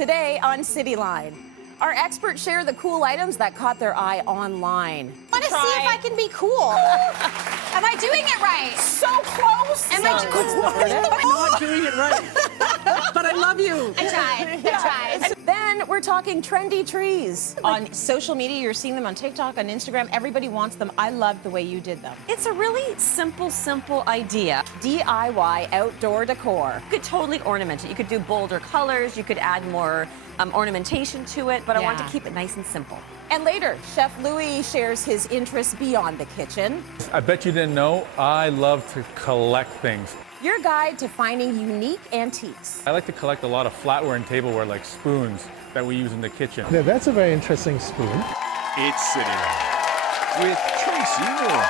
Today on Cityline, our experts share the cool items that caught their eye online. I want to see if I can be cool. Am I doing it right? So close. Am I not doing it right. But I love you. I tried. I tried. Then we're talking trendy trees. On social media, you're seeing them on TikTok, on Instagram. Everybody wants them. I love the way you did them. It's a really simple idea. DIY outdoor decor. You could totally ornament it. You could do bolder colors. You could add more ornamentation to it, but I want to keep it nice and simple. And later, Chef Lui shares his interests beyond the kitchen. I bet you didn't know, I love to collect things. Your guide to finding unique antiques. I like to collect a lot of flatware and tableware, like spoons that we use in the kitchen. Yeah, that's a very interesting spoon. It's Cityline with Tracy Moore.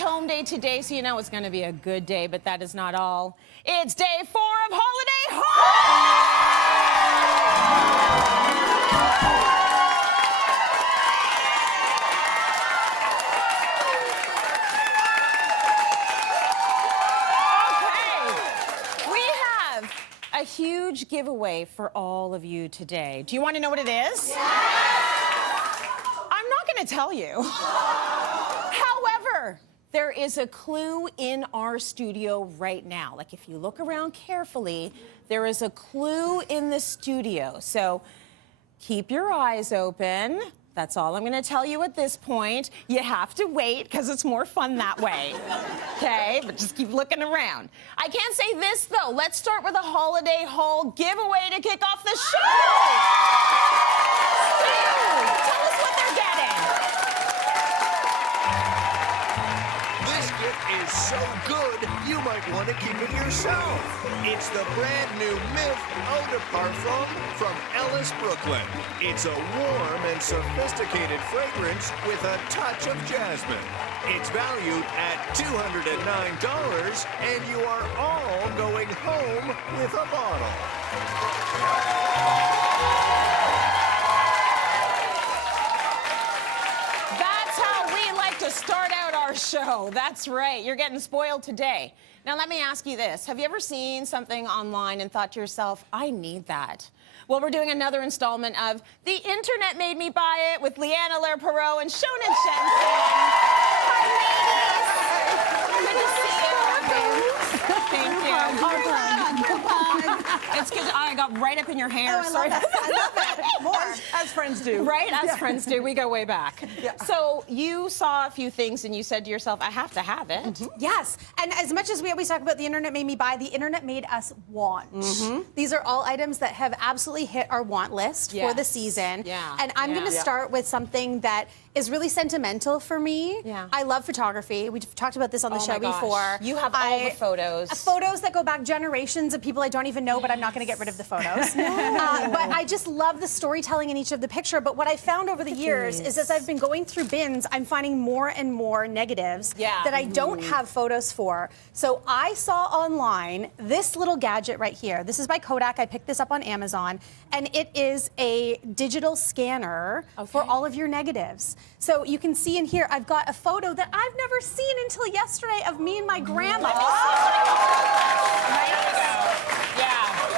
Home day today, so you know it's going to be a good day, but that is not all. It's day 4 of Holiday Okay, we have a huge giveaway for all of you today. Do you want to know what it is? Yes! I'm not going to tell you. However, there is a clue in our studio right now. Like, if you look around carefully, there is a clue in the studio. So keep your eyes open. That's all I'm going to tell you at this point. You have to wait because it's more fun that way. Okay? But just keep looking around. I can't say this, though. Let's start with a holiday haul giveaway to kick off the show. Stu, tell us what they're getting. Is so good, you might want to keep it yourself. It's the brand new Myth Eau de Parfum from Ellis, Brooklyn. It's a warm and sophisticated fragrance with a touch of jasmine. It's valued at $209, and you are all going home with a bottle. Start out our show. That's right. You're getting spoiled today. Now, let me ask you this. Have you ever seen something online and thought to yourself, I need that? Well, we're doing another installment of The Internet Made Me Buy It with Leigh, Allaire, and Shoana and Jensen. Hi, ladies. Good to see you. Thank you. It's good. I got right up in your hair. Oh, I love it. More. As friends do. Right? As friends do. We go way back. Yeah. So you saw a few things and you said to yourself, I have to have it. Mm-hmm. Yes. And as much as we always talk about the internet made me buy, the internet made us want. Mm-hmm. These are all items that have absolutely hit our want list for the season. Yeah. And I'm going to start with something that is really sentimental for me. Yeah. I love photography. We've talked about this on the show before. You have all the photos. Photos that go back generations of people I don't even know, but I'm not going to get rid of the photos. But I just love the storytelling in each of the picture. But what I found over the years is as I've been going through bins, I'm finding more and more negatives that I don't have photos for. So I saw online this little gadget right here. This is by Kodak. I picked this up on Amazon. And it is a digital scanner for all of your negatives. So you can see in here, I've got a photo that I've never seen until yesterday of me and my grandma.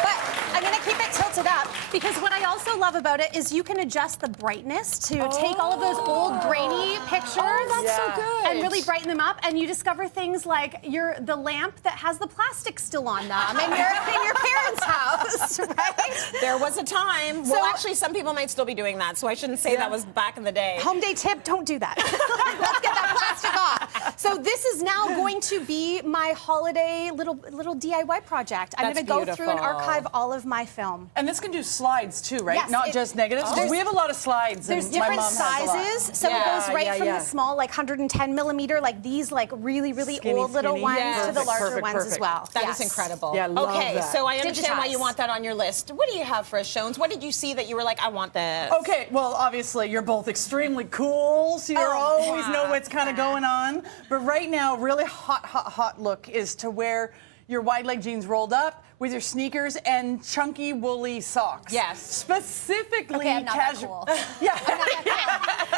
But I'm going to keep it tilted up because what I also love about it is you can adjust the brightness to take all of those old grainy pictures. Oh, that's so good. And really brighten them up. And you discover things like the lamp that has the plastic still on them and you're in your parents' house, right? There was a time. Well, actually, some people might still be doing that, so I shouldn't say that was back in the day. Home day tip, don't do that. Let's get that plastic off. So this is now going to be my holiday little DIY project. I'm going to go through and archive all of my film. And this can do slides too, right? Yes, Not just negatives. We have a lot of slides. There's different sizes, so it goes right from the small, like 110 millimeter, like these, like really Skinny, old little ones, to the larger ones as well. That is incredible. Yeah, love okay, that. so I understand why you want that on your list. What do you have for us, Shones? What did you see that you were like, I want this? Okay, well, obviously, you're both extremely cool, so you always know what's kind of going on. But right now, really hot look is to wear your wide leg jeans rolled up with your sneakers and chunky woolly socks. Yes. Specifically Okay, I'm not that casual. cool. Yeah.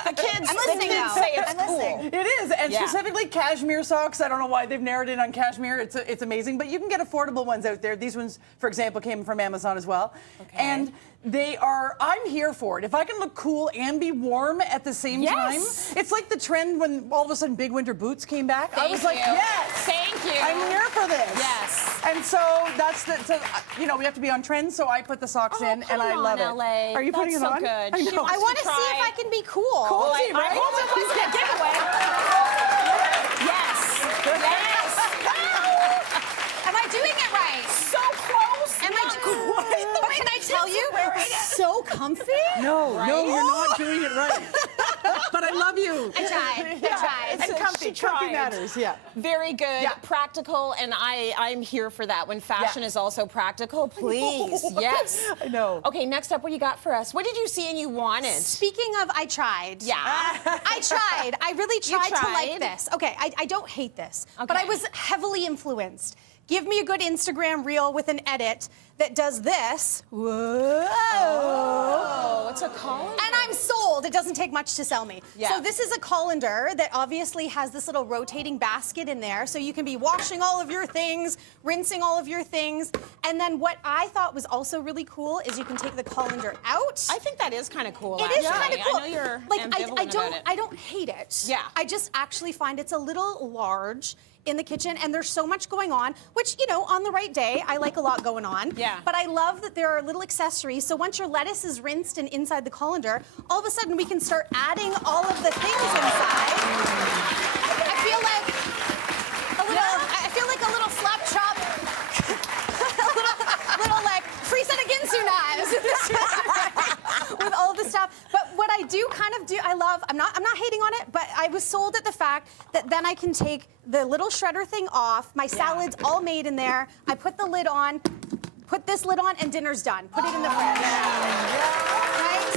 The kids, I'm listening the kids now. say it's I'm cool. listening. It is, and Yeah. specifically cashmere socks. I don't know why they've narrowed in on cashmere. It's amazing, but you can get affordable ones out there. These ones, for example, came from Amazon as well. Okay. And they are, I'm here for it. If I can look cool and be warm at the same Yes. time, it's like the trend when all of a sudden big winter boots came back. I was like, Thank you. yes, Thank you. I'm here for this. Yes. And so that's you know, we have to be on trend, so I put the socks Oh, in, come and I on, love it. Allaire. Are you That's putting it so on? good. I She know. wants I want to see try. if I can be cool. Cozy, right? I hope it wasn't a giveaway. Yes. Yes. Am I doing it right? So close. Am I But can I tell you, so comfy? No, no, you're not doing it right. But I love you. I tried. I tried. And comfy, She comfy tried. matters, yeah. Very good, Yeah. practical, and I'm here for that. When fashion Yeah. is also practical, please, yes. I know. Okay, next up, what do you got for us? What did you see and you wanted? Speaking of, I tried. Yeah. I tried. I really tried to like tried? this. Okay, I don't hate this, but Okay. I was heavily influenced. Give me a good Instagram reel with an edit that does this. Whoa. Oh, it's a colander. And I'm sold. It doesn't take much to sell me. Yeah. So this is a colander that obviously has this little rotating basket in there. So you can be washing all of your things, rinsing all of your things. And then what I thought was also really cool is you can take the colander out. I think that is kind of cool. It is actually. kind of cool. I know you're like ambivalent about it. I don't hate it. Yeah. I just actually find it's a little large in the kitchen, and there's so much going on, which, you know, on the right day, I like a lot going on. Yeah. But I love that there are little accessories, so once your lettuce is rinsed and inside the colander, all of a sudden we can start adding all of the things inside. I feel like a little slap chop, a little like freeset ginsu knives with all the stuff. But what I do kind of do, I'm not hating on it, but I was sold at the fact that then I can take the little shredder thing off. My salad's all made in there. I put the lid on, put this lid on, and dinner's done. Put it in the fridge. Right?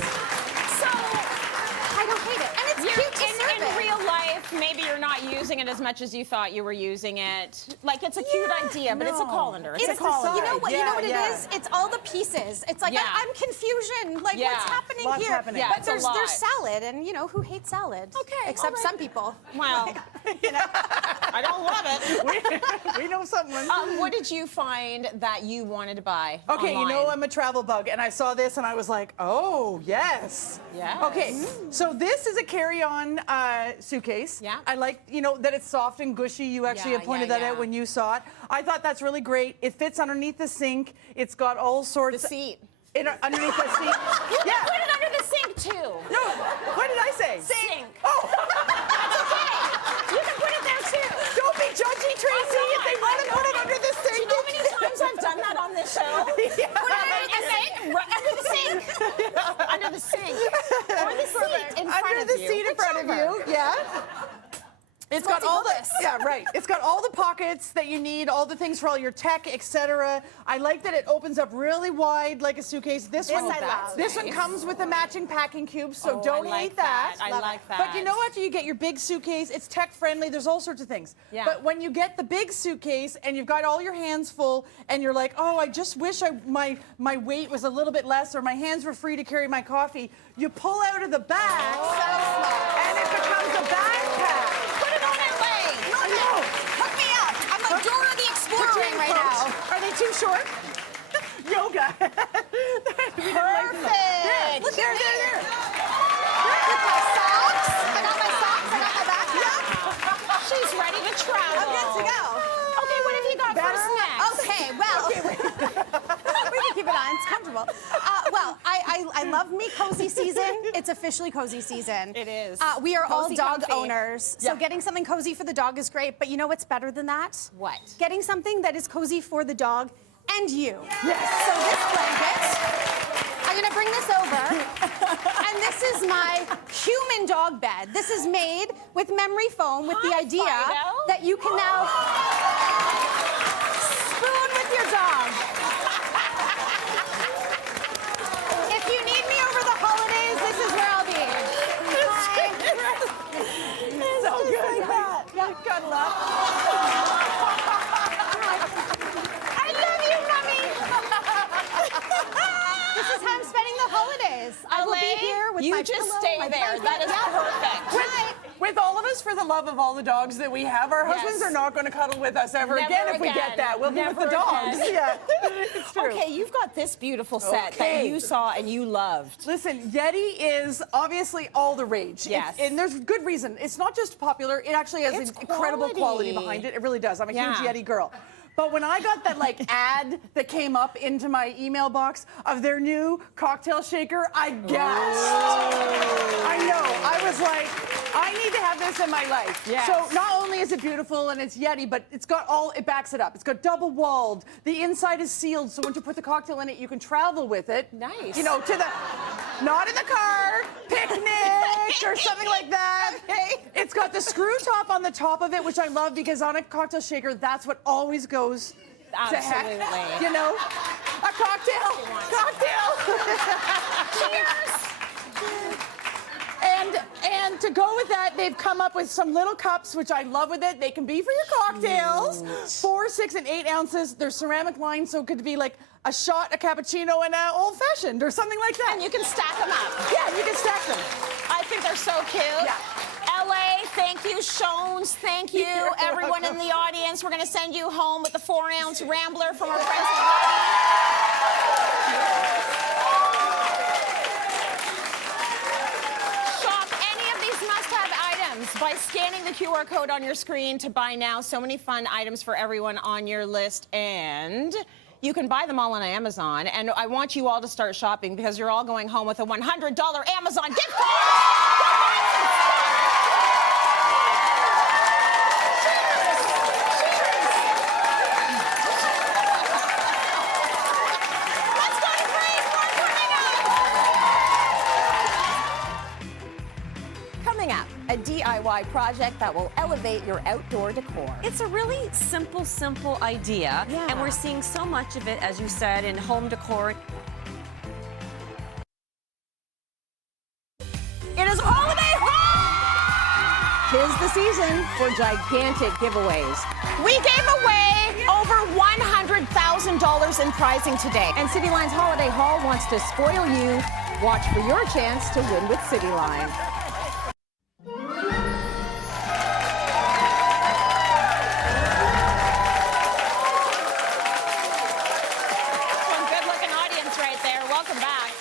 So I don't hate it, and it's cute to serve in it. real life, maybe you're not using it as much as you thought you were using it. Like, it's a cute idea, but it's a colander. It's a colander. You know what? Yeah, you know what yeah. it is? It's all the pieces. It's like Yeah. I'm confusion. Like Yeah. what's happening Lots here? happening. Yeah, But it's a there's lot. salad, and you know who hates salad? Okay, except all right. some people. Well, I don't love it. We know someone. What did you find that you wanted to buy? Okay, you know online? I'm a travel bug, and I saw this, and I was like, oh, yes. Yes. Okay, so this is a carry-on suitcase. Yeah. I like, you know, that it's soft and gushy. You actually Yeah, had pointed yeah, that out yeah. when you saw it. I thought that's really great. It fits underneath the sink. It's got all sorts. The seat. Underneath the seat. You yeah. can put it under the sink, too. No, what did I say? Sink. Oh. That's okay. You can put it there, too. Don't be judgy, Tracy. If they want to put it under the Do sink. you know how many times I've done that on this show? Yeah. Put it under the sink. Right under the sink. Under the sink. Or the seat in front Under of the you. seat in front of Whichever. you, yeah. It's got all the multi-purpose. yeah, right. It's got all the pockets that you need, all the things for all your tech, etc. I like that it opens up really wide like a suitcase. This one, I love. this one comes with a matching packing cube, so Oh, don't I like hate that. that. I Love like it. that. But you know, after you get your big suitcase, it's tech friendly. There's all sorts of things. Yeah. But when you get the big suitcase and you've got all your hands full, and you're like, oh, I just wish my weight was a little bit less, or my hands were free to carry my coffee. You pull out of the back, and it becomes a backpack. Put it on that leg. I know. Hook me up. I'm like Dora the Explorer right now. Are they too short? Yoga. Perfect. Look there. With my socks. I got my socks. I got my backpack. She's ready to travel. I'm good to go. Okay, what have you got for us next? Okay, well, we can keep it on. It's comfortable. Well, I love me cozy season. It's officially cozy season. It is. We are all Cozy, dog comfy. owners, so Yeah. getting something cozy for the dog is great. But you know what's better than that? What? Getting something that is cozy for the dog and you. Yes. So this blanket, I'm gonna bring this over, and this is my human dog bed. This is made with memory foam with the Hi, idea Fido. that you can now spoon with your dog. If you need me over the holidays, this is where I'll be. So good. Yeah, cuddle up. with You my just pillow, stay my there. blanket. That is perfect. With all of us, for the love of all the dogs that we have, our husbands are not going to cuddle with us ever Never again if we again. get that. We'll be with the Never dogs. again. Yeah, it's true. Okay, you've got this beautiful set that Okay. you saw and you loved. Listen, Yeti is obviously all the rage. Yes. And there's good reason. It's not just popular, it actually has It's incredible quality behind it. It really does. I'm a huge Yeti girl. But when I got that ad that came up into my email box of their new cocktail shaker, I gasped. I know. I was like, I need to have this in my life. Yes. So not only is it beautiful and it's Yeti, but it backs it up. It's got double walled. The inside is sealed, so once you put the cocktail in it, you can travel with it. Nice. You know, not in the car, picnic or something like that. Okay. It's got the screw top on the top of it, which I love because on a cocktail shaker, that's what always goes to heck. Absolutely. You know, a cocktail. Cheers! And to go with that, they've come up with some little cups, which I love with it. They can be for your cocktails. 4, 6, and 8 ounces. They're ceramic lined, so it could be like a shot, a cappuccino, and an old-fashioned or something like that. And you can stack them up. Yeah, you can stack them. I think they're so cute. Yeah. LA, thank you. Shones, thank you. You're Everyone welcome. in the audience, we're going to send you home with the 4-ounce Rambler from our friends at Leigh. Shop any of these must-have items by scanning the QR code on your screen to buy now. So many fun items for everyone on your list, and you can buy them all on Amazon. And I want you all to start shopping because you're all going home with a $100 Amazon gift card. Let's go to break. More coming up, a DIY project that will elevate your outdoor decor. It's a really simple idea, Yeah. and we're seeing so much of it, as you said, in home decor. It is holiday home! 'Tis the season for gigantic giveaways. We gave away over $100,000 in prizing today. And Cityline's Holiday Haul wants to spoil you. Watch for your chance to win with Cityline. Good-looking audience right there. Welcome back.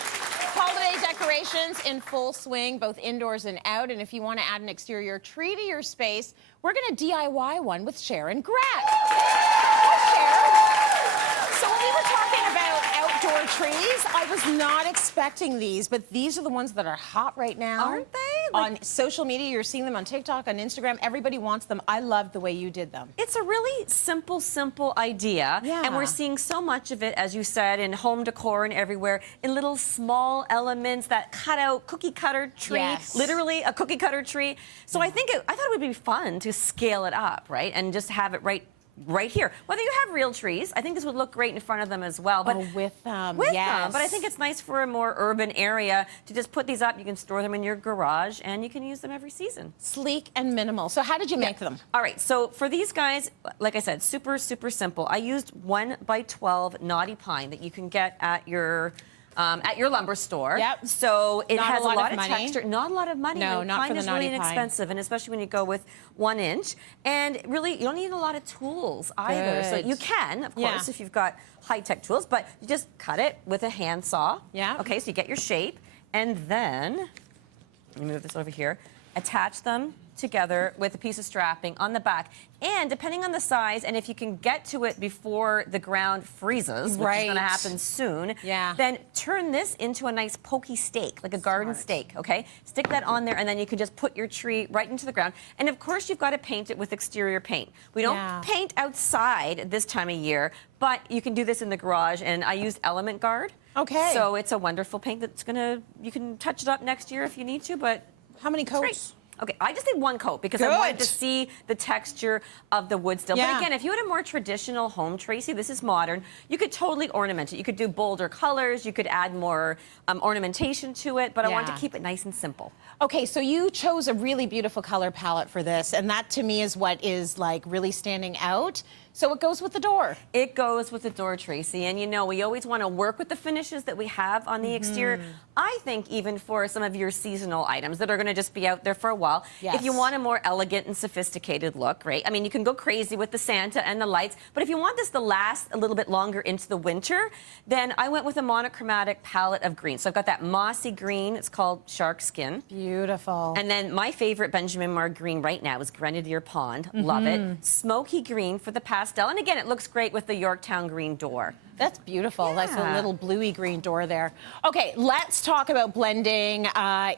Holiday decorations in full swing, both indoors and out. And if you want to add an exterior tree to your space, we're going to DIY one with Sharon Grech. Hi, Sharon. So when we were talking about outdoor trees, I was not expecting these, but these are the ones that are hot right now. Aren't they? On social media, you're seeing them on TikTok, on Instagram. Everybody wants them. I love the way you did them. It's a really simple idea, Yeah. and we're seeing so much of it, as you said, in home decor and everywhere, in little small elements that cut out cookie cutter tree, Yes. literally a cookie cutter tree. So I thought it would be fun to scale it up, right, and just have it right here. Whether you have real trees, I think this would look great in front of them as well. But with them, with yes. them. But I think it's nice for a more urban area to just put these up. You can store them in your garage, and you can use them every season. Sleek and minimal. So how did you make them? All right, so for these guys, like I said, super simple. I used 1x12 knotty pine that you can get at your lumber store. Yep. So it Not has a lot of of money. texture. Not a lot of money. No, not pine for the is really knotty pine. inexpensive, and especially when you go with 1 inch. And really, you don't need a lot of tools either. So Good. you can, of Yeah. course, if you've got high-tech tools, but you just cut it with a handsaw. Yeah. Okay, so you get your shape, and then let me move this over here. Attach them together with a piece of strapping on the back. And depending on the size, and if you can get to it before the ground freezes, which is going to Right. happen soon, Yeah. then turn this into a nice pokey stake, like a garden stake, okay? Stick that on there, and then you can just put your tree right into the ground. And of course, you've got to paint it with exterior paint. We don't Yeah. paint outside this time of year, but you can do this in the garage, and I used Element Guard. Okay. So it's a wonderful paint that's you can touch it up next year if you need to, but How many great. coats? Okay, I just did 1 coat because I wanted Good. to see the texture of the wood still. Yeah. But again, if you had a more traditional home, Tracy, this is modern, you could totally ornament it. You could do bolder colors, you could add more ornamentation to it, but I wanted Yeah. to keep it nice and simple. Okay, so you chose a really beautiful color palette for this, and that to me is what is like really standing out. So it goes with the door. It goes with the door, Tracy. And you know, we always want to work with the finishes that we have on the exterior. I think even for some of your seasonal items that are going to just be out there for a while, if you want a more elegant and sophisticated look, right? I mean, you can go crazy with the Santa and the lights, but if you want this to last a little bit longer into the winter, then I went with a monochromatic palette of green. So I've got that mossy green. It's called Shark Skin. Beautiful. And then my favorite Benjamin Moore green right now is Grenadier Pond. Love it. Smoky green for the pastel. And again, it looks great with the Yorktown green door. That's beautiful. That's a Yeah. little bluey green door there. Okay, let's talk about blending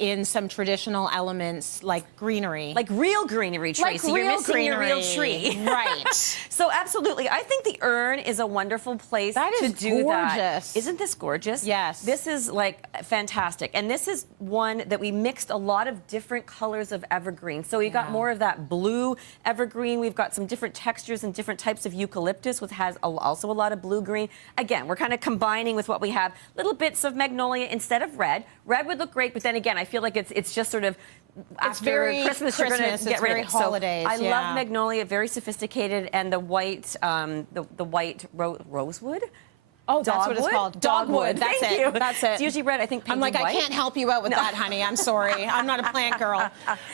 in some traditional elements like greenery. Like real greenery, Tracy. You're missing your real tree. Right. So absolutely. I think the urn is a wonderful place That to is do that. gorgeous. Isn't this gorgeous? Yes. This is like fantastic. And this is one that we mixed a lot of different colors of evergreen. So we got more of that blue evergreen. We've got some different textures and different types of eucalyptus, which has also a lot of blue green. Again, we're kind of combining with what we have. Little bits of magnolia instead of red. Red would look great, but then again, I feel like it's just sort of after very Christmas, you're going to Christmas, get it's rid very of it. So holidays, I yeah. love magnolia, very sophisticated, and the white, the white rosewood. Oh, that's what it's called. Dogwood. That's Thank it. you. That's it. It's usually red. I think I'm like, painted I white. can't help you out with that, honey. I'm sorry. I'm not a plant girl.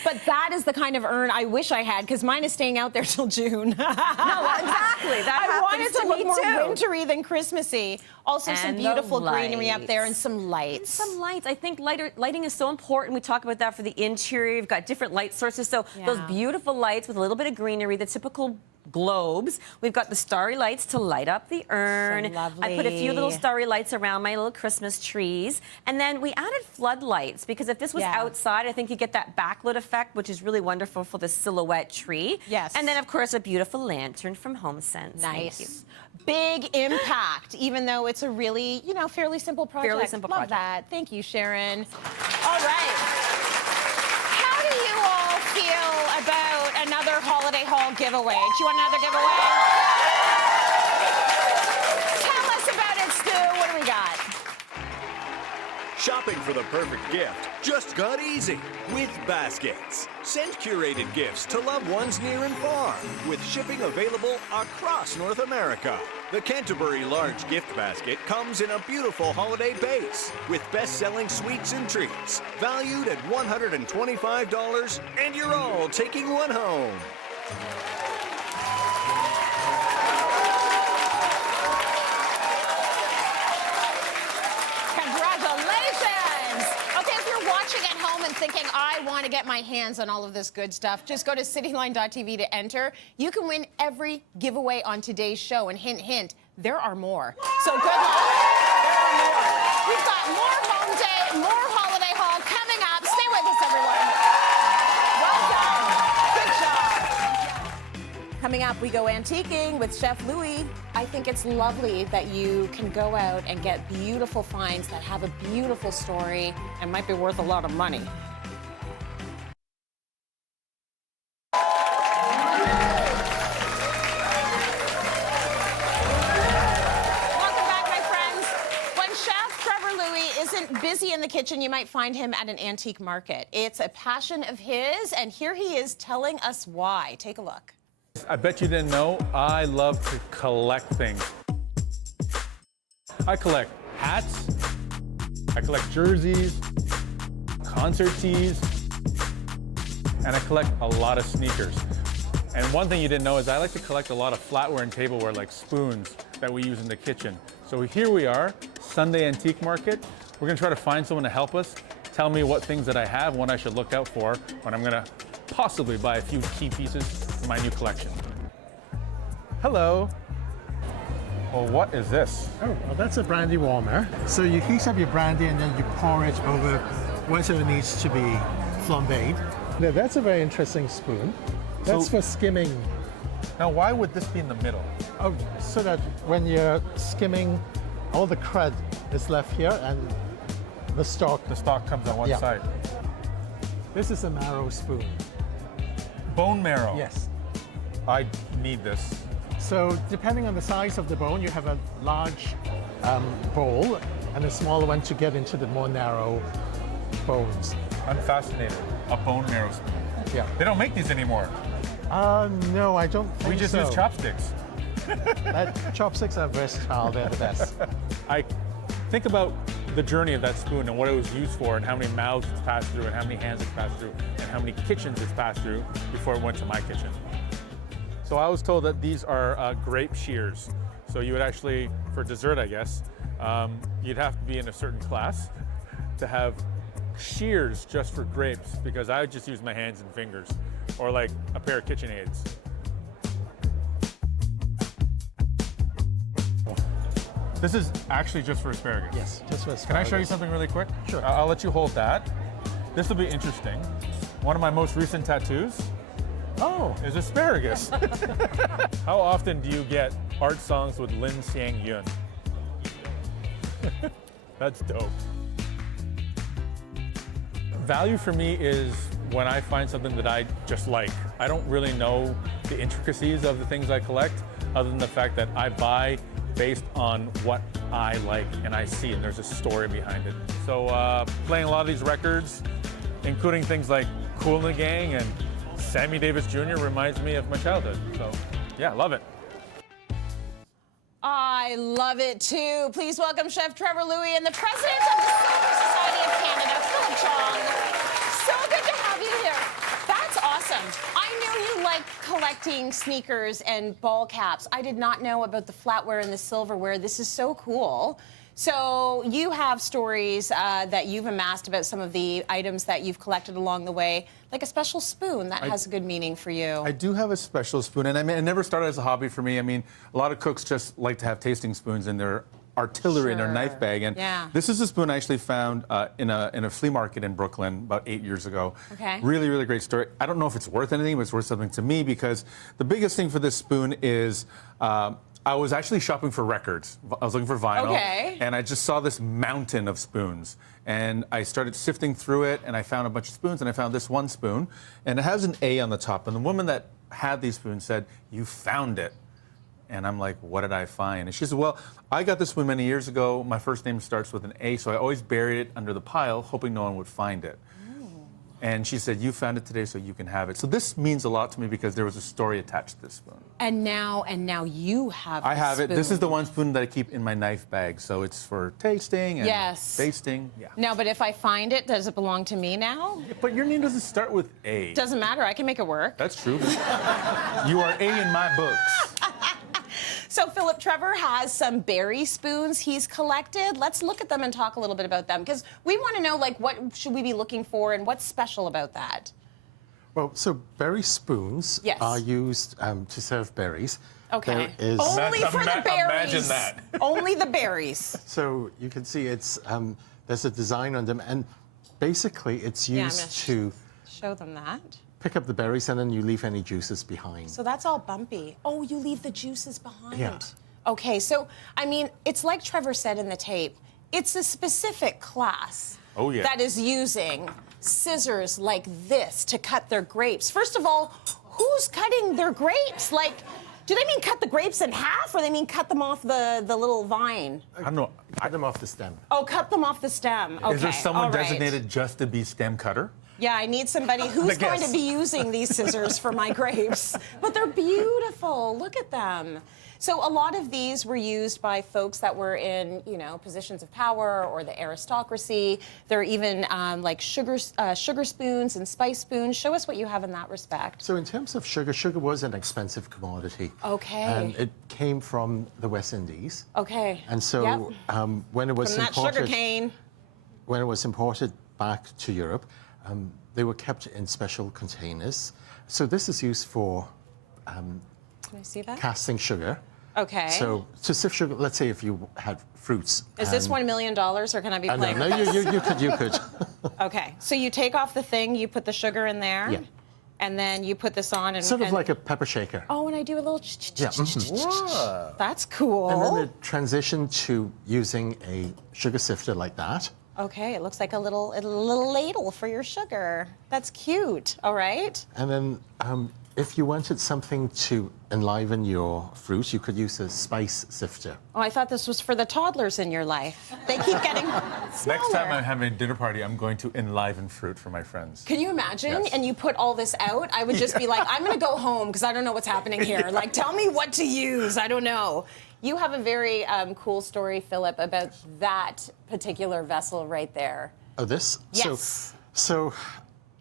But that is the kind of urn I wish I had, because mine is staying out there till June. No, exactly. That I want it happens to look me more too. wintry than Christmassy. Also, some And the beautiful greenery up there and lights. some lights. Some lights. I think lighting is so important. We talk about that for the interior. You've got different light sources. So those beautiful lights with a little bit of greenery, the typical globes. We've got the starry lights to light up the urn. So lovely. I put a few little starry lights around my little Christmas trees. And then we added floodlights because if this was outside, I think you get that backlit effect, which is really wonderful for the silhouette tree. Yes. And then, of course, a beautiful lantern from HomeSense. Nice. Thank you. Big impact, even though it's a really, fairly simple project. Fairly simple Love project. that. Thank you, Sharon. All right. How do you all feel about another holiday haul giveaway? Do you want another giveaway? Tell us about it, Stu. What do we got? Shopping for the perfect gift just got easy with Baskets. Send curated gifts to loved ones near and far with shipping available across North America. The Canterbury Large Gift Basket comes in a beautiful holiday base with best-selling sweets and treats valued at $125, and you're all taking one home. Congratulations! Okay, if you're watching at home and thinking, I want to get my hands on all of this good stuff, just go to cityline.tv to enter. You can win every giveaway on today's show. And hint, hint, there are more. So good luck. There are more. We've got more home day, more holiday haul coming up. Stay with us, everyone. Well done. Good job. Coming up, we go antiquing with Chef Louis. I think it's lovely that you can go out and get beautiful finds that have a beautiful story and might be worth a lot of money. Welcome back, my friends. When Chef Trevor Lui isn't busy in the kitchen, you might find him at an antique market. It's a passion of his, and here he is telling us why. Take a look. I bet you didn't know, I love to collect things. I collect hats, I collect jerseys, concert tees, and I collect a lot of sneakers. And one thing you didn't know is I like to collect a lot of flatware and tableware, like spoons that we use in the kitchen. So here we are, Sunday Antique Market. We're gonna try to find someone to help us, tell me what things that I have, and what I should look out for when I'm gonna possibly buy a few key pieces for my new collection. Hello. Well, what is this? Oh, well, that's a brandy warmer. So you heat up your brandy and then you pour it over whatever needs to be flambéed. Now, that's a very interesting spoon. That's for skimming. Now, why would this be in the middle? Oh, so that when you're skimming, all the crud is left here and the stalk. The stalk comes on one Yeah. side. This is a marrow spoon. Bone marrow. Yes. I need this. So depending on the size of the bone, you have a large bowl and a smaller one to get into the more narrow bones. I'm fascinated. A bone marrow spoon. Yeah. They don't make these anymore. No, I don't think so. We just use chopsticks. Chopsticks are versatile, they're the best. I think about the journey of that spoon and what it was used for and how many mouths it's passed through and how many hands it's passed through and how many kitchens it's passed through before it went to my kitchen. So I was told that these are grape shears. So you would actually, for dessert, I guess, you'd have to be in a certain class to have shears just for grapes, because I would just use my hands and fingers, or like a pair of KitchenAids. This is actually just for asparagus. Yes, just for asparagus. Can I show you something really quick? Sure. I'll let you hold that. This will be interesting. One of my most recent tattoos is asparagus. How often do you get art songs with Lin Xiang Yun? That's dope. Value for me is when I find something that I just like. I don't really know the intricacies of the things I collect, other than the fact that I buy based on what I like and I see, and there's a story behind it. So playing a lot of these records, including things like Kool and the Gang and Sammy Davis Jr. reminds me of my childhood. So yeah, love it. I love it too. Please welcome Chef Trevor Lui and the President of the Silver Society of Canada, Philip Chong. So good to have you here. That's awesome. I knew you liked collecting sneakers and ball caps. I did not know about the flatware and the silverware. This is so cool. So you have stories that you've amassed about some of the items that you've collected along the way, like a special spoon that has a good meaning for you. I do have a special spoon, and I mean, it never started as a hobby for me. I mean, a lot of cooks just like to have tasting spoons in their artillery in their knife bag, and this is a spoon I actually found in a flea market in Brooklyn about 8 years ago. Okay. Really, really great story. I don't know if it's worth anything, but it's worth something to me, because the biggest thing for this spoon is I was actually shopping for records. I was looking for vinyl, and I just saw this mountain of spoons. And I started sifting through it, and I found a bunch of spoons, and I found this one spoon, and it has an A on the top. And the woman that had these spoons said, "You found it." And I'm like, "What did I find?" And she said, "Well, I got this spoon many years ago. My first name starts with an A, so I always buried it under the pile, hoping no one would find it." And she said, "You found it today, so you can have it." So this means a lot to me because there was a story attached to this spoon. And now you have. I have spoon. it. This is the one spoon that I keep in my knife bag, so it's for tasting and basting. Yeah. Now, but if I find it, does it belong to me now? But your name doesn't start with A. Doesn't matter. I can make it work. That's true. You are A in my books. So Philip, Trevor has some berry spoons he's collected. Let's look at them and talk a little bit about them, because we want to know, like, what should we be looking for and what's special about that? Well, so berry spoons are used to serve berries. Okay. There is Only for the berries. Imagine that. Only the berries. So you can see it's there's a design on them, and basically it's used to show them that. Pick up the berries, and then you leave any juices behind. So that's all bumpy. Oh, you leave the juices behind. Yeah. Okay, so, I mean, it's like Trevor said in the tape, it's a specific class that is using scissors like this to cut their grapes. First of all, who's cutting their grapes? Like, do they mean cut the grapes in half, or they mean cut them off the little vine? I don't know. Cut them off the stem. Oh, cut them off the stem. Okay. Is there someone designated just to be stem cutter? Yeah, I need somebody who's going to be using these scissors for my grapes. But they're beautiful. Look at them. So a lot of these were used by folks that were in, you know, positions of power or the aristocracy. There are even like sugar spoons and spice spoons. Show us what you have in that respect. So in terms of sugar, sugar was an expensive commodity. Okay. And it came from the West Indies. Okay. And so when it was from imported, that sugar cane. When it was imported back to Europe, they were kept in special containers. So this is used for Can I see that? casting sugar. Okay. So to sift sugar, let's say if you had fruits. Is this $1 million, or can I be playing? No, you could. Okay. So you take off the thing, you put the sugar in there. Yeah. And then you put this on and sort of like a pepper shaker. Oh, and I do a little Yeah. That's cool. And then the transition to using a sugar sifter like that. Okay, it looks like a little ladle for your sugar. That's cute. All right. And then if you wanted something to enliven your fruit, you could use a spice sifter. Oh, I thought this was for the toddlers in your life. They keep getting smaller. Next time I'm having a dinner party, I'm going to enliven fruit for my friends. Can you imagine? Yes. And you put all this out? I would just be like, I'm going to go home because I don't know what's happening here. Like, tell me what to use. I don't know. You have a very cool story, Philip, about that particular vessel right there. Oh, this? Yes. So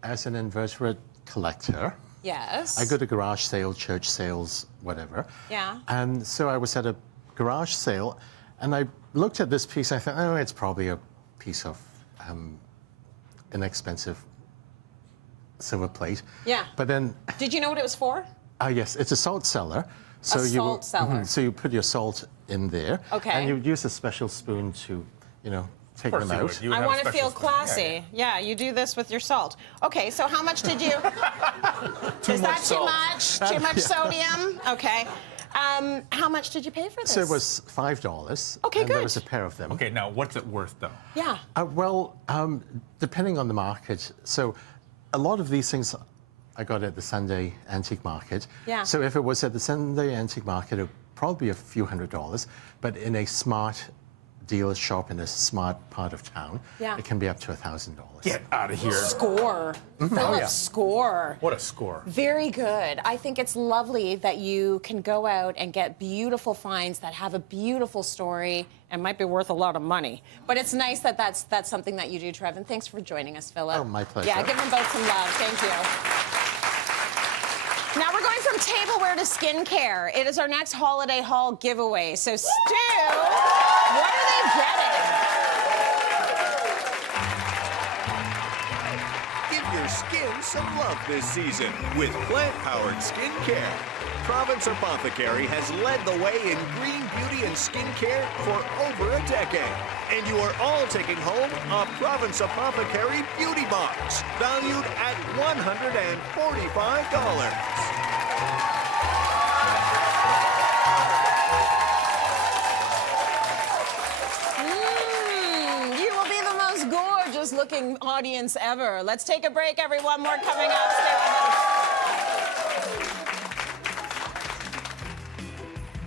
as an invertebrate collector, Yes. I go to garage sale, church sales, whatever. Yeah. And so I was at a garage sale, and I looked at this piece. I thought, oh, it's probably a piece of inexpensive silver plate. Yeah. But then, Did you know what it was for? yes, it's a salt cellar. So salt cellar. So you put your salt in there. Okay. And you use a special spoon to, take Of course them you out. would. You would I have a want to special feel spoon. classy. Yeah, you do this with your salt. Okay, so how much did you... Is that too salt. much? Too much sodium? Okay. How much did you pay for this? So it was $5. Okay, and there good. was a pair of them. Okay, now what's it worth though? Yeah. Well, depending on the market. So a lot of these things I got at the Sunday antique market. Yeah. So if it was at the Sunday antique market, it would probably be a few $100s. But in a smart dealer shop in a smart part of town, Yeah. it can be up to $1,000. Get out of here. Score. Philip, yeah. score. What a score. Very good. I think it's lovely that you can go out and get beautiful finds that have a beautiful story and might be worth a lot of money. But it's nice that that's something that you do, Trev. And thanks for joining us, Philip. Oh, my pleasure. Yeah, give them both some love. Thank you. Now we're going from tableware to skincare. It is our next holiday haul giveaway. So, Stu, what are they getting? Give your skin some love this season with plant-powered skincare. Province Apothecary has led the way in green beauty and skincare for over a decade. And you are all taking home a Province Apothecary beauty box, valued at $145. You will be the most gorgeous looking audience ever. Let's take a break, everyone. More coming up. Stay with us.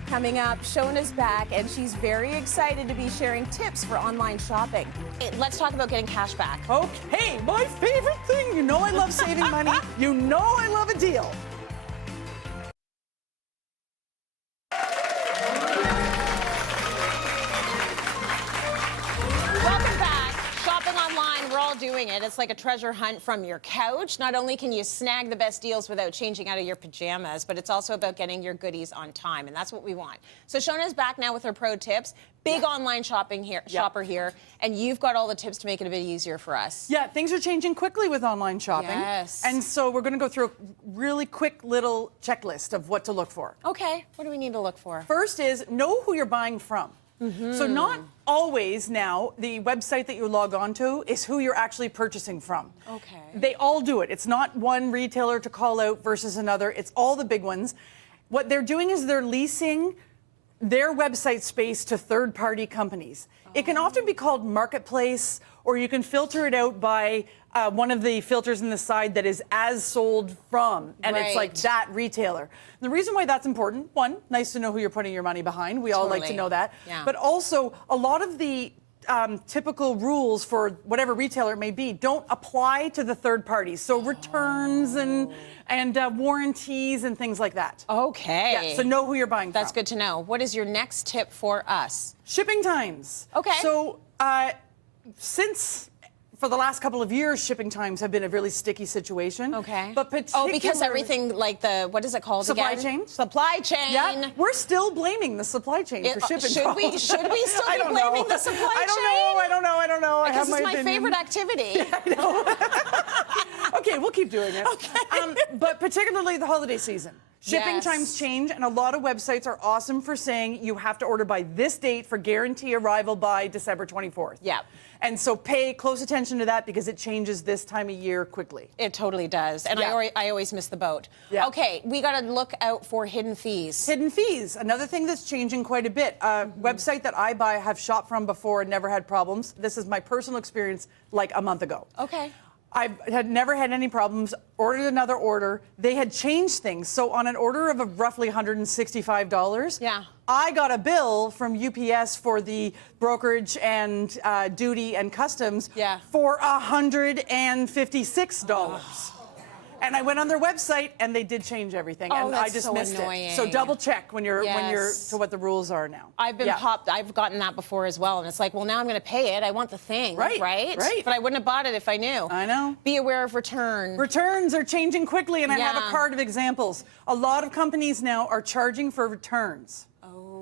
Coming up, Shoana's back, and she's very excited to be sharing tips for online shopping. Let's talk about getting cash back. Okay, my favorite thing. You know I love saving money. You know I love a deal. Welcome back. Shopping online, we're all doing it. It's like a treasure hunt from your couch. Not only can you snag the best deals without changing out of your pajamas, but it's also about getting your goodies on time, and that's what we want. So Shoana's back now with her pro tips. Big online shopper here, and you've got all the tips to make it a bit easier for us. Yeah, things are changing quickly with online shopping. Yes. And so we're going to go through a really quick little checklist of what to look for. Okay, what do we need to look for? First is know who you're buying from. So not always now the website that you log on to is who you're actually purchasing from. Okay. They all do it. It's not one retailer to call out versus another. It's all the big ones. What they're doing is they're leasing their website space to third-party companies. It can often be called marketplace, or you can filter it out by one of the filters in the side that is as sold from, and it's like Right. that retailer. The reason why that's important, one, nice to know who you're putting your money behind. We all like to Totally. know that. Yeah. But also, a lot of the typical rules for whatever retailer it may be don't apply to the third parties. So returns and warranties and things like that. Okay. Yeah, so know who you're buying That's from. good to know. What is your next tip for us? Shipping times. Okay. So since for the last couple of years, shipping times have been a really sticky situation. Okay. But particularly... because everything, like what is it called Supply again? chain? Supply chain. Yeah, we're still blaming the supply chain for shipping should we problems. still be I don't blaming know. the supply chain? I don't know. I have Because it's my opinion. favorite activity. Okay, we'll keep doing it. Okay. But particularly the holiday season. Shipping Yes. times change, and a lot of websites are awesome for saying you have to order by this date for guarantee arrival by December 24th. Yeah. And so pay close attention to that because it changes this time of year quickly. It totally does. And Yeah. I always miss the boat. Yeah. Okay, we got to look out for hidden fees. Hidden fees, another thing that's changing quite a bit. Website that I buy, have shopped from before and never had problems. This is my personal experience like a month ago. Okay. I had never had any problems, ordered another order. They had changed things. So on an order of roughly $165, yeah, I got a bill from UPS for the brokerage and duty and customs for $156. And I went on their website, and they did change everything, and I just missed it. So double check when you're to what the rules are now. I've been I've gotten that before as well, and it's like, well, now I'm going to pay it. I want the thing, right? But I wouldn't have bought it if I knew. I know. Be aware of return. Returns are changing quickly, and I have a card of examples. A lot of companies now are charging for returns.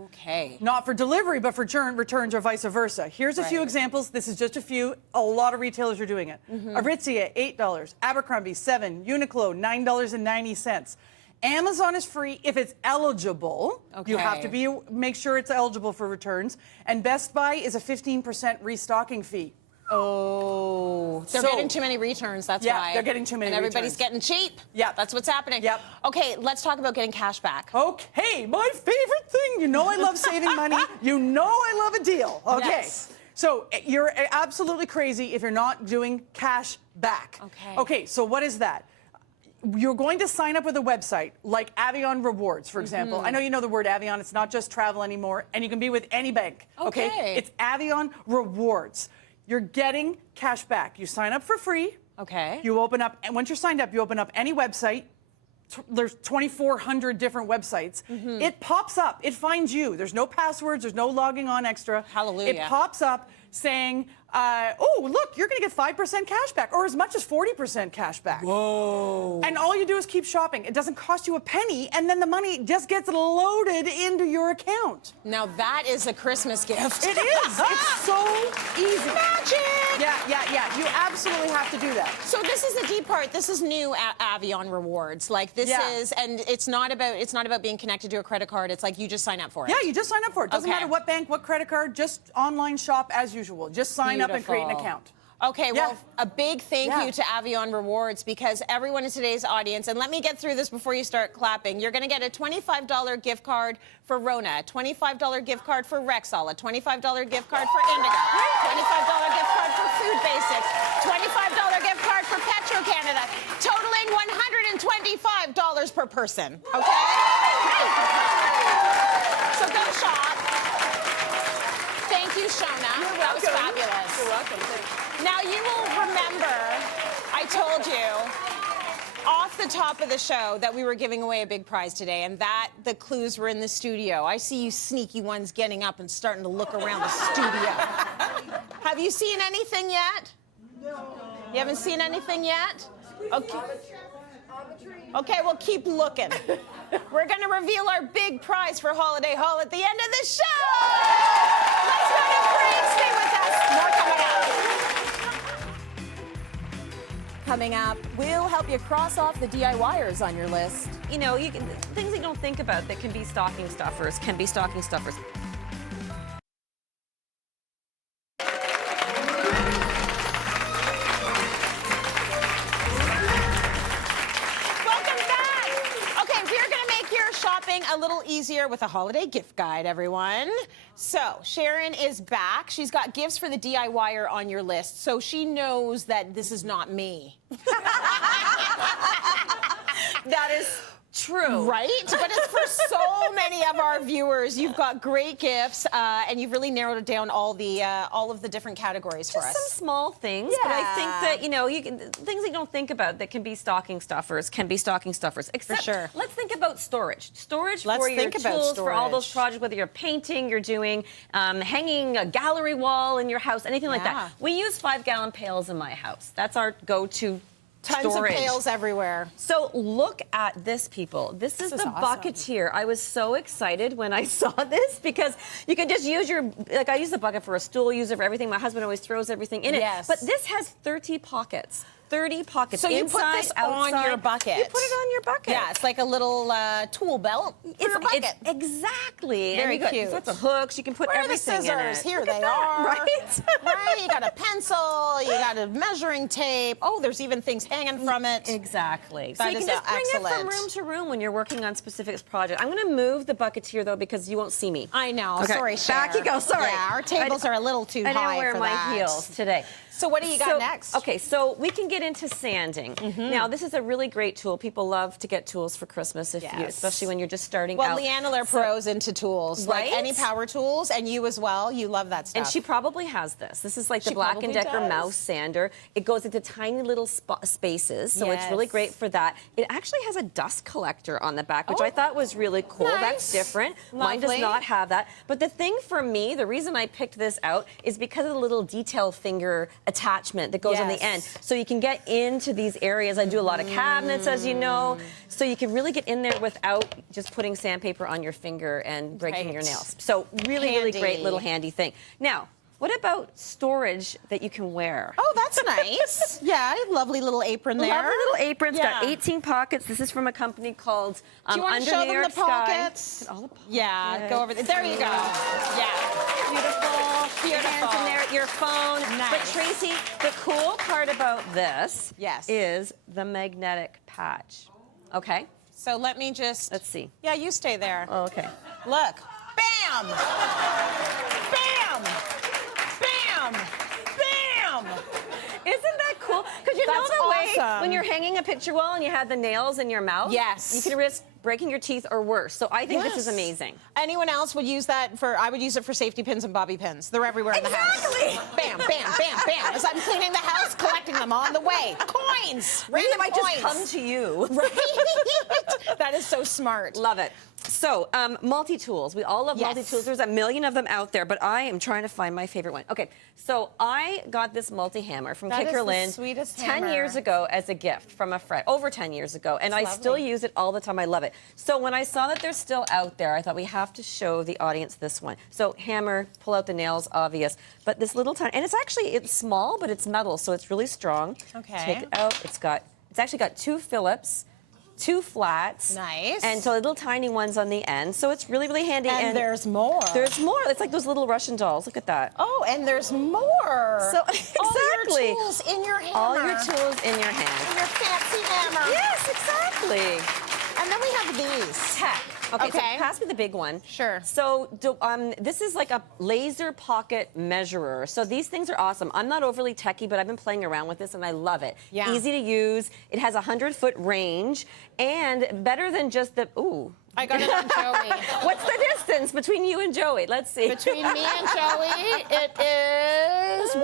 Okay. Not for delivery, but for returns or vice versa. Here's a few examples. This is just a few. A lot of retailers are doing it. Aritzia, $8. Abercrombie, $7. Uniqlo, $9.90. Amazon is free if it's eligible. Okay. You have to make sure it's eligible for returns. And Best Buy is a 15% restocking fee. Oh, they're getting too many returns, that's why. Yeah, they're getting too many and everybody's returns. getting cheap. Yeah. That's what's happening. Yep. Okay, let's talk about getting cash back. Okay, my favorite thing. You know I love saving money. You know I love a deal. Okay. Yes. So you're absolutely crazy if you're not doing cash back. Okay. Okay, so what is that? You're going to sign up with a website like Avion Rewards, for example. I know you know the word Avion. It's not just travel anymore, and you can be with any bank. Okay? It's Avion Rewards. You're getting cash back. You sign up for free. Okay. You open up, and once you're signed up, you open up any website. There's 2,400 different websites. It pops up. It finds you. There's no passwords. There's no logging on extra. Hallelujah. It pops up saying, oh, look, you're going to get 5% cash back, or as much as 40% cash back. Whoa. And all you do is keep shopping. It doesn't cost you a penny, and then the money just gets loaded into your account. Now that is a Christmas gift. It is. It's so easy. Magic! Yeah. You absolutely have to do that. So this is the deep part. This is new Avion Rewards. Like this is, and it's not about being connected to a credit card. It's like you just sign up for it. Yeah, you just sign up for it. Doesn't matter what bank, what credit card, just online shop as usual. Just sign up and create an account. Okay, well, a big thank you to Avion Rewards, because everyone in today's audience, and let me get through this before you start clapping, you're going to get a $25 gift card for Rona, a $25 gift card for Rexall, a $25 gift card for Indigo, $25 gift card for Food Basics, $25 gift card for Petro-Canada, totaling $125 per person, okay? So go shop. Thank you, Shoana. That was fabulous. You're welcome. Now, you will remember I told you off the top of the show that we were giving away a big prize today, and that the clues were in the studio. I see you sneaky ones getting up and starting to look around the studio. Have you seen anything yet? No. You haven't seen anything yet? Okay. Okay, well, keep looking. We're going to reveal our big prize for Holiday Haul at the end of the show. Let's go to break. Stay with us. More coming up. Coming up, we'll help you cross off the DIYers on your list. You know, things you don't think about that can be stocking stuffers. A little easier with a holiday gift guide, everyone. So Sharon is back. She's got gifts for the DIYer on your list, so she knows that this is not me. That is true. Right? But it's for so many of our viewers. You've got great gifts, and you've really narrowed it down all of the different categories for us. Just some small things, but I think that, you know, things you don't think about that can be stocking stuffers. Except, for sure. Let's think about storage. Storage for your tools, for all those projects, whether you're painting, you're doing, hanging a gallery wall in your house, anything like that. We use 5-gallon pails in my house. That's our go-to Tons storage. of pails everywhere. So look at this, people. This is the bucketeer. I was so excited when I saw this because you can just use like I use the bucket for a stool, use it for everything. My husband always throws everything in it. But this has 30 pockets. 30 pockets. So you inside, put this outside. on your bucket. You put it on your bucket. Yeah, it's like a little tool belt for your bucket. Exactly. Very and you cute. Got lots of hooks. You can put Where everything are the scissors? in it. Here Look they at that, are. right? Right. You got a pencil. pencil, you got a measuring tape. Oh, there's even things hanging from it. Exactly. That so you is can just bring it excellent. from room to room when you're working on specific projects. I'm going to move the buckets here, though, because you won't see me. I know. Okay. Sorry, Cher. Back you go. Sorry. Yeah, our tables are a little too I high didn't wear for my that. heels today. So what do you got next? Okay, so we can get into sanding. Now, this is a really great tool. People love to get tools for Christmas, especially when you're just starting out. Well, Leigh Allaire Pro's into tools, Right? like any power tools, and you as well. You love that stuff. And she probably has this. This is like the She Black probably & Decker does. mouse sander. It goes into tiny little spaces, so it's really Yes. great for that. It actually has a dust collector on the back, which I thought was really cool. Nice. That's different. Mine does Lovely. not have that. But the thing for me, the reason I picked this out is because of the little detail finger attachment that goes on the end. Yes. So you can get into these areas. I do a lot of cabinets, as you know. So you can really get in there without just putting sandpaper on your finger and breaking your Right. nails. So really, really great Handy. little handy thing. Now, what about storage that you can wear? Oh, that's nice. Yeah, lovely little apron there. Lovely little apron. It's got Yeah. 18 pockets. This is from a company called Do you want Under to show New them York the Sky. pockets? Look at all the pockets. Yeah, go over there. There you go. Yeah. Beautiful. Your hands in there, your phone. Nice. But Tracy, the cool part about this Yes. is the magnetic patch. Okay? So let me just. Let's see. Yeah, you stay there. Oh, okay. Look. Bam! Bam! Bam! Bam! Isn't that cool? Because you know That's the way awesome. when you're hanging a picture wall and you have the nails in your mouth? Yes. You can risk breaking your teeth or worse. So I think this is Yes. amazing. Anyone else would use that for, I would use it for safety pins and bobby pins. They're everywhere in the house. Exactly. Bam, bam, bam, bam. As I'm cleaning the house, collecting them on the way. Coins. Maybe they Random might coins. just come to you. Right? That is so smart. Love it. So, multi-tools. We all love Yes. multi-tools. There's a million of them out there, but I am trying to find my favorite one. Okay, so I got this multi-hammer from That is Kicker the Lynn sweetest 10 hammer. years ago as a gift from a friend, over 10 years ago, and I still use it all the time. I love it. So when I saw that they're still out there, I thought we have to show the audience this one. So hammer, pull out the nails, obvious, but this little tiny, and it's small, but it's metal, so it's really strong. Okay. Take it out. It's actually got 2 Phillips. 2 flats. Nice. And so little tiny ones on the end. So it's really, really handy. And there's more. There's more. It's like those little Russian dolls. Look at that. Oh, and there's more. So All exactly. your tools in your hammer. All your tools in your hand. And your fancy hammer. Yes, exactly. And then we have these. Tech. Okay, so Okay. pass me the big one. Sure. So this is like a laser pocket measurer. So these things are awesome. I'm not overly techie, but I've been playing around with this and I love it. Yeah. Easy to use. It has a 100-foot range and better than just the, ooh. I got it on Joey. What's the distance between you and Joey? Let's see. Between me and Joey, it is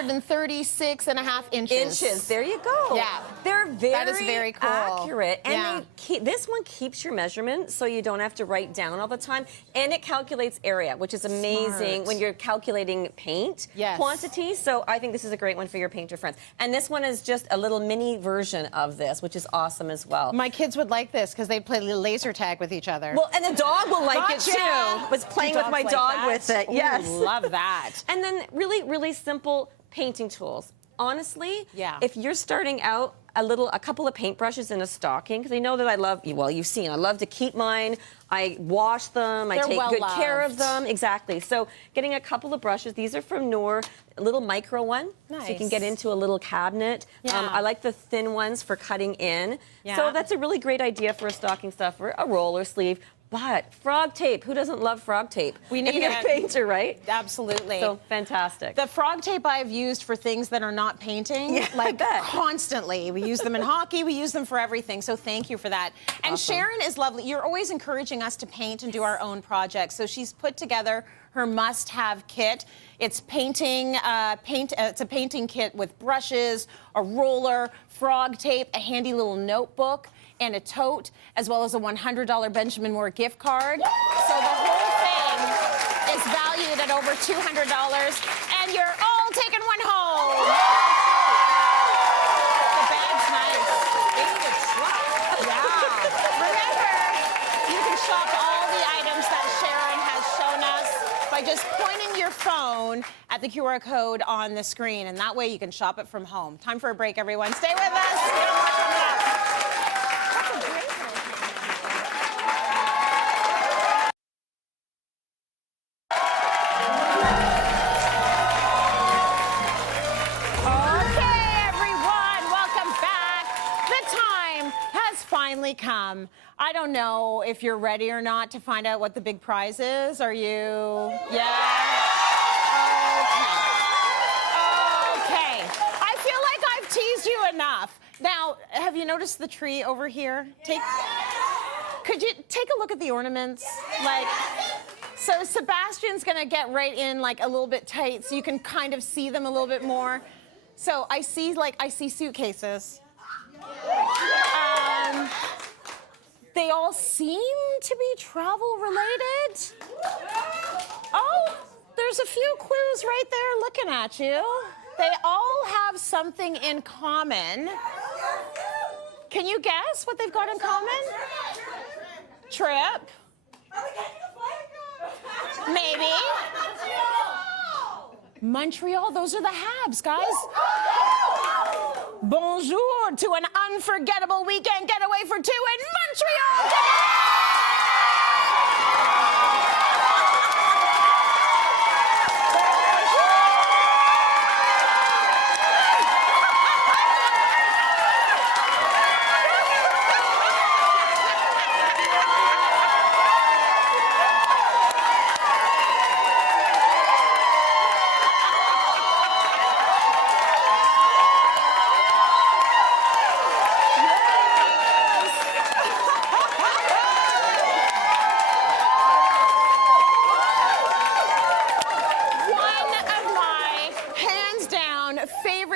136 and a half inches. There you go. Yeah. They're very, That is very cool. accurate. And Yeah. this one keeps your measurement so you don't have to write down all the time. And it calculates area, which is amazing Smart. when you're calculating paint quantity. So I think this is a great one for your painter friends. And this one is just a little mini version of this, which is awesome as well. My kids would like this because they play laser tag with each other. Well, and the dog will like Gotcha. it too. Was playing with Dogs my like dog that? with it. Ooh, Yes. love that. And then really, really simple painting tools. Honestly, Yeah. if you're starting out, a couple of paintbrushes in a stocking, because I know that I love, well, you've seen, I love to keep mine. I wash them. I They're take well good care of loved. them. Exactly. So getting a couple of brushes. These are from Noor, a little micro one. So you can Nice. get into a little cabinet. Yeah. I like the thin ones for cutting in. Yeah. So that's a really great idea for a stocking stuffer, a roller sleeve. But frog tape, who doesn't love frog tape? We need if you're it. a painter, right? Absolutely. So fantastic. The frog tape I've used for things that are not painting, Yeah, I like bet. constantly. We use them in hockey, we use them for everything, so thank you for that. And Sharon is lovely. You're always encouraging us to paint and do our own projects. So she's put together her must-have kit. It's it's a painting kit with brushes, a roller, frog tape, a handy little notebook, and a tote, as well as a $100 Benjamin Moore gift card. So the whole thing is valued at over $200, and you're all taking one home. The bag's nice. Yeah. Remember, you can shop all the items that Sharon has shown us by just pointing your phone at the QR code on the screen, and that way you can shop it from home. Time for a break, everyone. Stay with us. We got more coming up. I don't know if you're ready or not to find out what the big prize is. Are you? Yeah? Okay. I feel like I've teased you enough. Now, have you noticed the tree over here? Could you take a look at the ornaments? So Sebastian's gonna get right in like a little bit tight so you can kind of see them a little bit more. So I see suitcases. They all seem to be travel related. Oh, there's a few clues right there looking at you. They all have something in common. Can you guess what they've got in common? Trip. Maybe. Montreal, those are the Habs, guys. Bonjour to an unforgettable weekend getaway for two in Montreal.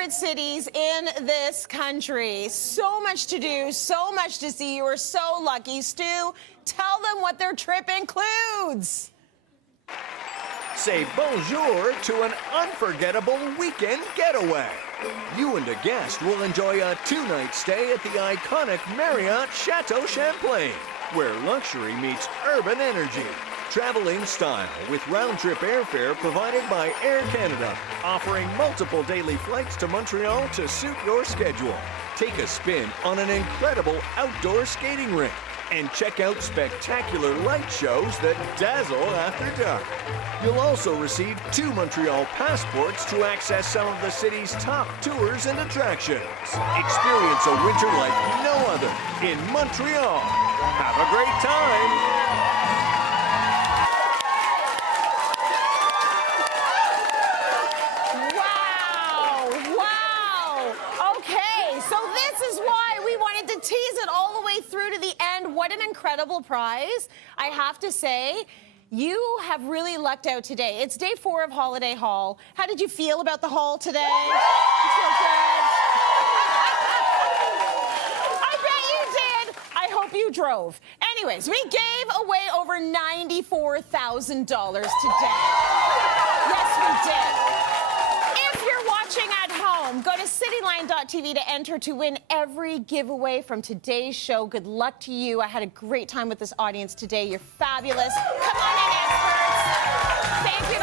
Cities in this country. So much to do, so much to see. You are so lucky. Stu, tell them what their trip includes. Say bonjour to an unforgettable weekend getaway. You and a guest will enjoy a two-night stay at the iconic Marriott Chateau Champlain, where luxury meets urban energy. Travel in style with round-trip airfare provided by Air Canada, offering multiple daily flights to Montreal to suit your schedule. Take a spin on an incredible outdoor skating rink and check out spectacular light shows that dazzle after dark. You'll also receive 2 Montreal passports to access some of the city's top tours and attractions. Experience a winter like no other in Montreal. Have a great time. Tease it all the way through to the end. What an incredible prize. I have to say, you have really lucked out today. It's day 4 of Holiday Haul. How did you feel about the haul today? You feel good? I bet you did. I hope you drove. Anyways, we gave away over $94,000 today. Yes, we did. If you're watching at home, go to cityline.tv to enter to win every giveaway from today's show. Good luck to you. I had a great time with this audience today. You're fabulous. Come on in, experts. Thank you.